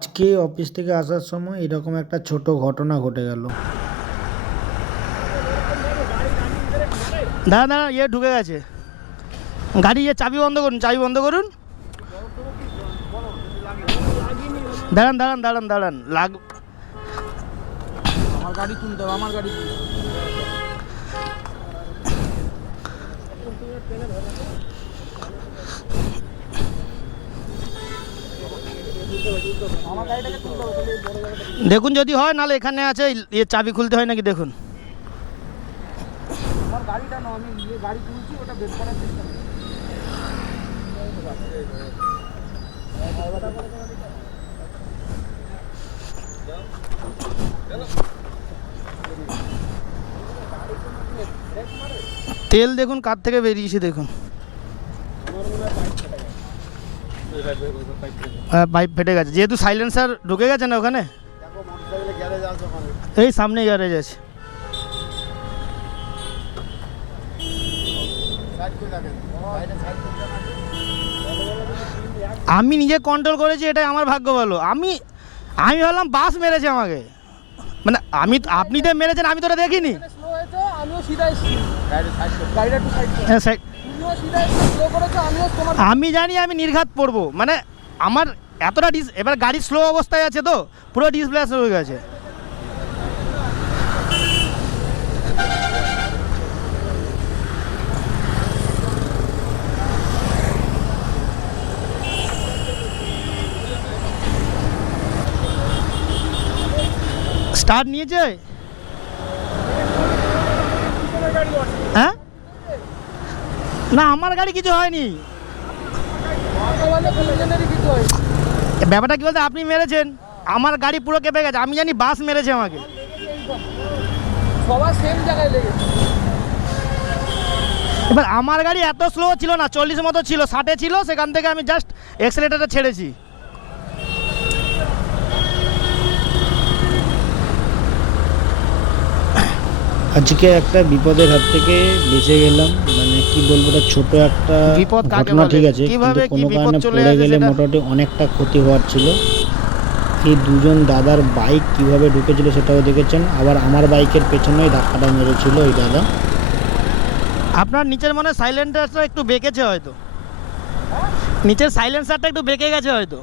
আজকে অফিস থেকে আসার সময় এরকম একটা ছোট ঘটনা ঘটে গেল। দাঁড়ান দাঁড়ান, ঢুকে গেছে গাড়ি। চাবি বন্ধ করুন, চাবি বন্ধ করুন। দাঁড়ান দাঁড়ান দাঁড়ান দাঁড়ান আমার গাড়ি তুলতে হবে, আমার গাড়ি তুলতে হবে। আমার গাড়িটাকে তুলতে হবে, তাহলে বড় জায়গাটা দেখুন যদি হয়, নাহলে এখানে আছে চাবি খুলতে হয় নাকি দেখুন। আমার গাড়িটা না, আমি গাড়ি তুলছি, ওটা বের করার চেষ্টা করছি। তেল দেখুন কার থেকে বেরিয়েছে দেখুন। পাইপ ফেটে গেছে, যেহেতু সাইলেন্সার ঢুকে গেছে না ওখানে। এই সামনে গ্যারেজ আছে। আমি নিজে কন্ট্রোল করেছি, এটাই আমার ভাগ্য ভালো। আমি ভাবলাম বাস মেরেছে আমাকে, মানে আপনি তো মেরেছেন, আমি তো ওটা দেখিনি। স্লো হয়েছে, আমিও সিধা এসেছি, গাড়িটা একটু সাইড করো। তুমিও সিধা এসে স্লো করেছো, আমিও তোমার। আমি জানি আমি নির্ঘাত পড়বো, মানে আমার এতটা এবার গাড়ি স্লো অবস্থায় আছে তো পুরো ডিসপ্লে হয়ে গেছে। স্টার্ট নিয়েছে? হ্যাঁ, না আমার গাড়ি কিছু হয়নি। ব্যাপারটা কি বলতে, আপনি মেরেছেন, আমার গাড়ি পুরো কেঁপে গেছে। আমি জানি বাস মেরেছে আমাকে। সবার সেম জায়গায় লেগেছে। এবার আমার গাড়ি এত স্লো ছিল না, 40 মতো ছিল, 60-এ ছিল। সেখান থেকে আমি জাস্ট এক্সেলেটারটা ছেড়েছি। আজকে একটা বিপদের হাত থেকে বেঁচে গেলাম, মানে কি বলবো, এটা ছোট একটা বিপদ কাকে ঘটনা, বলে? ঠিক আছে, কিভাবে কিন্তু কি কোনো বিপদ কারণে চলে পড়ে আসে গেলে সেটা? মোটামুটি অনেকটা ক্ষতি হওয়ার ছিল। এই দুজন দাদার বাইক কিভাবে ঢুকেছিল সেটাও দেখেছেন, আবার আমার বাইকের পেছনেই ধাক্কাটা মেরেছিল ওই দাদা। আপনার নিচের মনে সাইলেন্সারটা একটু বেঁকেছে হয়তো, নিচের সাইলেন্সারটা একটু বেঁকে গেছে হয়তো।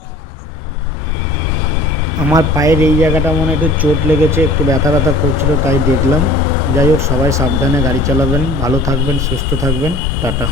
আমার পায়ের এই জায়গাটা মনে একটু চোট লেগেছে, একটু ব্যথা ব্যথা করছিল, তাই দেখলাম। যাই হোক, সবাই সাবধানে গাড়ি চালাবেন, ভালো থাকবেন, সুস্থ থাকবেন, টাটা।